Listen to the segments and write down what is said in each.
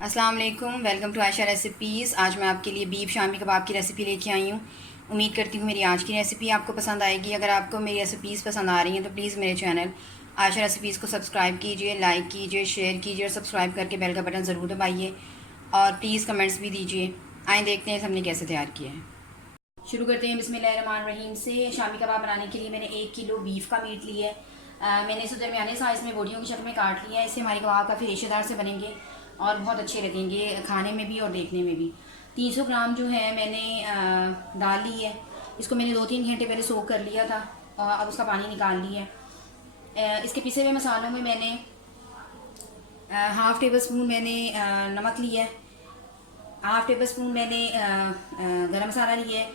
अस्सलाम वालेकुम, welcome to Ayesha recipes. आज मैं आपके लिए बीफ शामी कबाब की रेसिपी लेके आई हूँ। उम्मीद करती हूँ मेरी आज की रेसिपी आपको पसंद आएगी। अगर आपको मेरी रेसिपीज़ पसंद आ रही हैं तो प्लीज़ मेरे चैनल आयशा रेसिपीज़ को सब्सक्राइब कीजिए, लाइक कीजिए, शेयर कीजिए और सब्सक्राइब करके बेल का बटन ज़रूर दबाइए और प्लीज़ कमेंट्स भी दीजिए। आए देखते हैं हमने कैसे तैयार किया है। शुरू करते हैं बिस्मिल्लाहिर्रहमानिर्रहीम से। शामी कबाब बनाने के लिए मैंने 1 किलो बीफ का मीट लिया है। मैंने इसे दरमियाने साइज़ में बोटियों की शक्ल में काट लिया है। इससे हमारे कबाब काफ़ी रेशेदार से बनेंगे और बहुत अच्छे लगेंगे खाने में भी और देखने में भी। 300 ग्राम जो है मैंने दाल ली है। इसको मैंने 2-3 घंटे पहले सोक कर लिया था और अब उसका पानी निकाल लिया है। इसके पिसे हुए मसालों में मैंने हाफ़ टेबल स्पून मैंने नमक लिया है, हाफ़ टेबल स्पून मैंने गरम मसाला लिया है,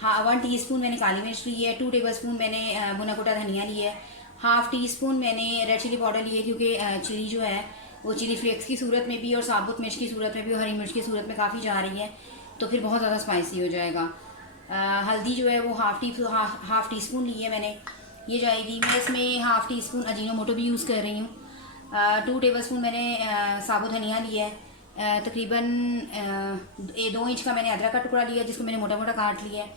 हाँ 1 टीस्पून मैंने काली मिर्च ली है, 2 टेबल स्पून मैंने भुना कुटा धनिया लिया है, हाफ़ टी स्पून मैंने रेड चिली पाउडर लिया है क्योंकि चिली जो है वो चिली फ्लेक्स की सूरत में भी और साबुत मिर्च की सूरत में भी और हरी मिर्च की सूरत में काफ़ी जा रही है तो फिर बहुत ज़्यादा स्पाइसी हो जाएगा। हल्दी जो है वो हाफ़ टी स्पून ली है मैंने, ये जाएगी। मैं इसमें हाफ़ टी स्पून अजीनोमोटो भी यूज़ कर रही हूँ। 2 टेबल स्पून मैंने साबुत धनिया लिया है। तकरीबन 2 इंच का मैंने अदरक का टुकड़ा लिया जिसको मैंने मोटा मोटा काट लिया है।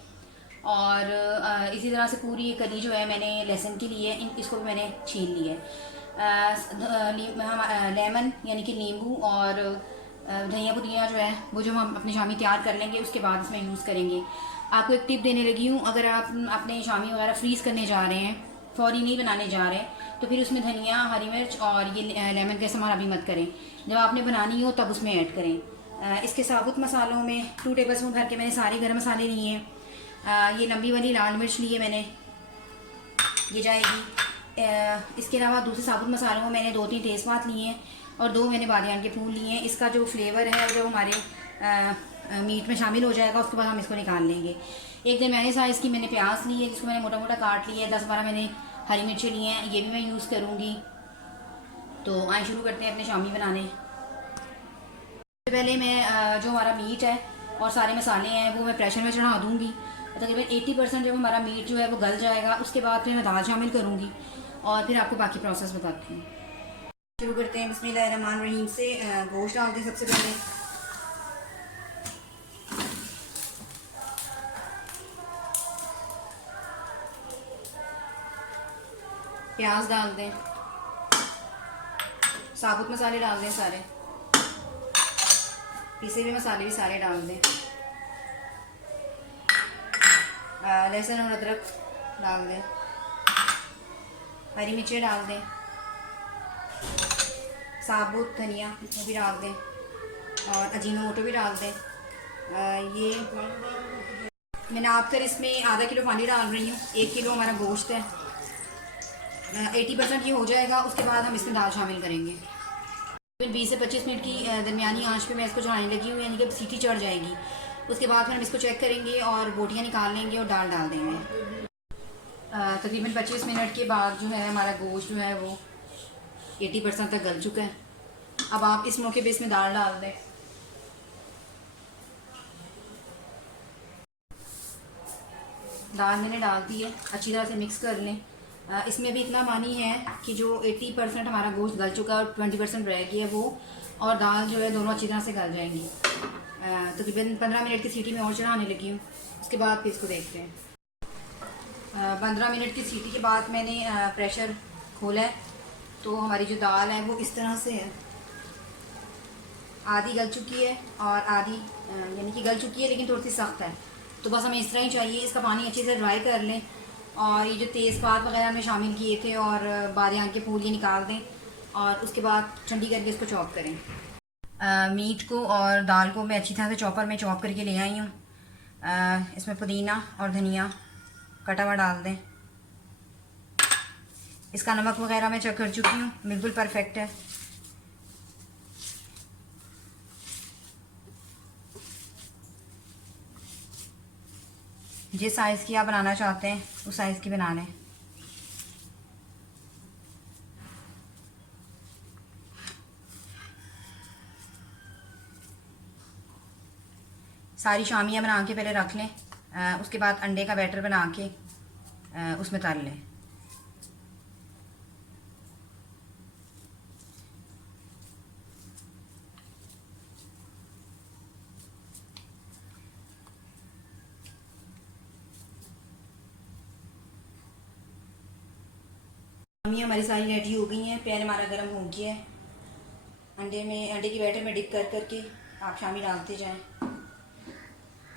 और इसी तरह से पूरी कली जो है मैंने लहसुन की ली है, इसको भी मैंने छील लिया है। लेमन यानी कि नींबू और धनिया पुदीना जो है वो जो हम अपने शामी तैयार कर लेंगे उसके बाद इसमें यूज़ करेंगे। आपको एक टिप देने लगी हूँ, अगर आप अपने शामी वगैरह फ्रीज़ करने जा रहे हैं, फौरी नहीं बनाने जा रहे हैं, तो फिर उसमें धनिया, हरी मिर्च और ये लेमन का इस्तेमाल अभी मत करें। जब आपने बनानी हो तब उसमें ऐड करें। इसके साबुत मसालों में 2 टेबल स्पून भर के मैंने सारे गर्म मसाले लिए हैं। ये लंबी वाली लाल मिर्च ली है मैंने, ये जाएगी। इसके अलावा दूसरे साबुत मसालों में मैंने 2-3 तेज़पात लिए हैं और 2 मैंने बादियान के फूल लिए हैं। इसका जो फ्लेवर है जो हमारे मीट में शामिल हो जाएगा उसके बाद हम इसको निकाल लेंगे। एक दरमियाने साइज़ की मैंने प्याज ली है जिसको मैंने मोटा मोटा काट लिया है। 10-12 मैंने हरी मिर्चें लिए हैं, ये भी मैं यूज़ करूँगी। तो आए शुरू करते हैं अपने शामी बनाने। पहले मैं जो हमारा मीट है और सारे मसाले हैं वो मैं प्रेशर में चढ़ा दूँगी। तकरीबन 80% जब हमारा मीट जो है वो गल जाएगा उसके बाद फिर मैं दाल शामिल करूँगी और फिर आपको बाकी प्रोसेस बताती हूँ। शुरू करते हैं बिस्मिल्लाहिर्रहमानिर्रहीम से। गोश्त डालते हैं सबसे पहले। प्याज डाल दें, साबुत मसाले डाल दें सारे, पिसे हुए मसाले भी सारे डाल दें, लहसुन और अदरक डाल दें, हरी मिर्चें डाल दें, साबुत धनिया वो भी डाल दें और अजीनोमोटो भी डाल दें। ये मैं नाप कर इसमें आधा किलो पानी डाल रही हूँ। 1 किलो हमारा गोश्त है। 80% ये हो जाएगा उसके बाद हम इसमें दाल शामिल करेंगे। 20 से 25 मिनट की दरमियानी आंच पे मैं इसको चढ़ाने लगी हूँ, यानी कि सीटी चढ़ जाएगी। उसके बाद फिर हम इसको चेक करेंगे और बोटियाँ निकाल लेंगे और दाल डाल देंगे। तकरीबन 25 मिनट के बाद जो है हमारा गोश्त जो है वो 80% तक गल चुका है। अब आप इस मौके पे इसमें दाल डाल दें। दाल मैंने डाल दी है, अच्छी तरह से मिक्स कर लें। इसमें भी इतना पानी है कि जो 80% हमारा गोश्त गल चुका है और 20% रह गया है वो, और दाल जो है दोनों अच्छी तरह से गल जाएंगी। तकरीबन 15 मिनट की सीटी में और चढ़ाने लगी हूँ, उसके बाद फिर इसको देखते हैं। 15 मिनट की सीटी के बाद मैंने प्रेशर खोला है तो हमारी जो दाल है वो इस तरह से है, आधी गल चुकी है और आधी यानी कि गल चुकी है लेकिन थोड़ी सी सख्त है। तो बस हमें इस तरह ही चाहिए। इसका पानी अच्छे से ड्राई कर लें और ये जो तेज़पात वगैरह में शामिल किए थे और बादियान के फूल ये निकाल दें और उसके बाद ठंडी करके इसको चॉप करें। मीट को और दाल को मैं अच्छी तरह से चॉपर में चॉप करके ले आई हूँ। इसमें पुदीना और धनिया कटा हुआ डाल दें। इसका नमक वगैरह मैं चेक कर चुकी हूँ, बिल्कुल परफेक्ट है। जिस साइज़ की आप बनाना चाहते हैं उस साइज़ की बना लें। सारी शामियाँ बना के पहले रख लें, उसके बाद अंडे का बैटर बना के उसमें तल लें। शामियाँ हमारी सारी रेडी हो गई हैं, पैन हमारा गर्म हो गया है। अंडे की बैटर में डिप कर करके आप शामी डालते जाएं।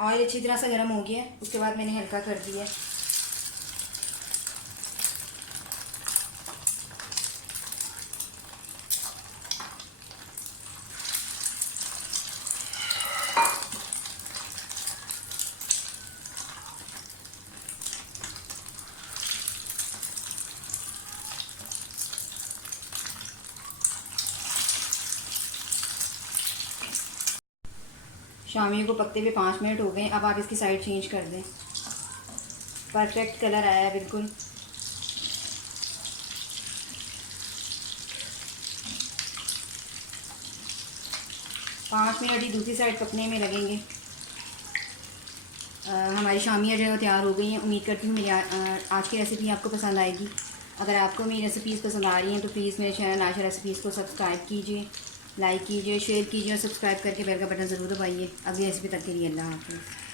ऑयल अच्छी तरह से गर्म हो गया है, उसके बाद मैंने हल्का कर दिया है। शामियों को पकते हुए 5 मिनट हो गए। अब आप इसकी साइड चेंज कर दें। परफेक्ट कलर आया है बिल्कुल। पाँच मिनट ही दूसरी साइड पकने में लगेंगे। हमारी शामियाँ जो है तैयार हो गई हैं। उम्मीद करती हूँ मेरी आज की रेसिपी आपको पसंद आएगी। अगर आपको मेरी रेसिपीज़ पसंद आ रही हैं तो प्लीज़ मेरे चैनल आशा रेसिपीज़ को सब्सक्राइब कीजिए, लाइक कीजिए, शेयर कीजिए और सब्सक्राइब करके बेल का बटन ज़रूर दबाइए। अगली रेसिपी तक के लिए अल्लाह हाफ़िज़।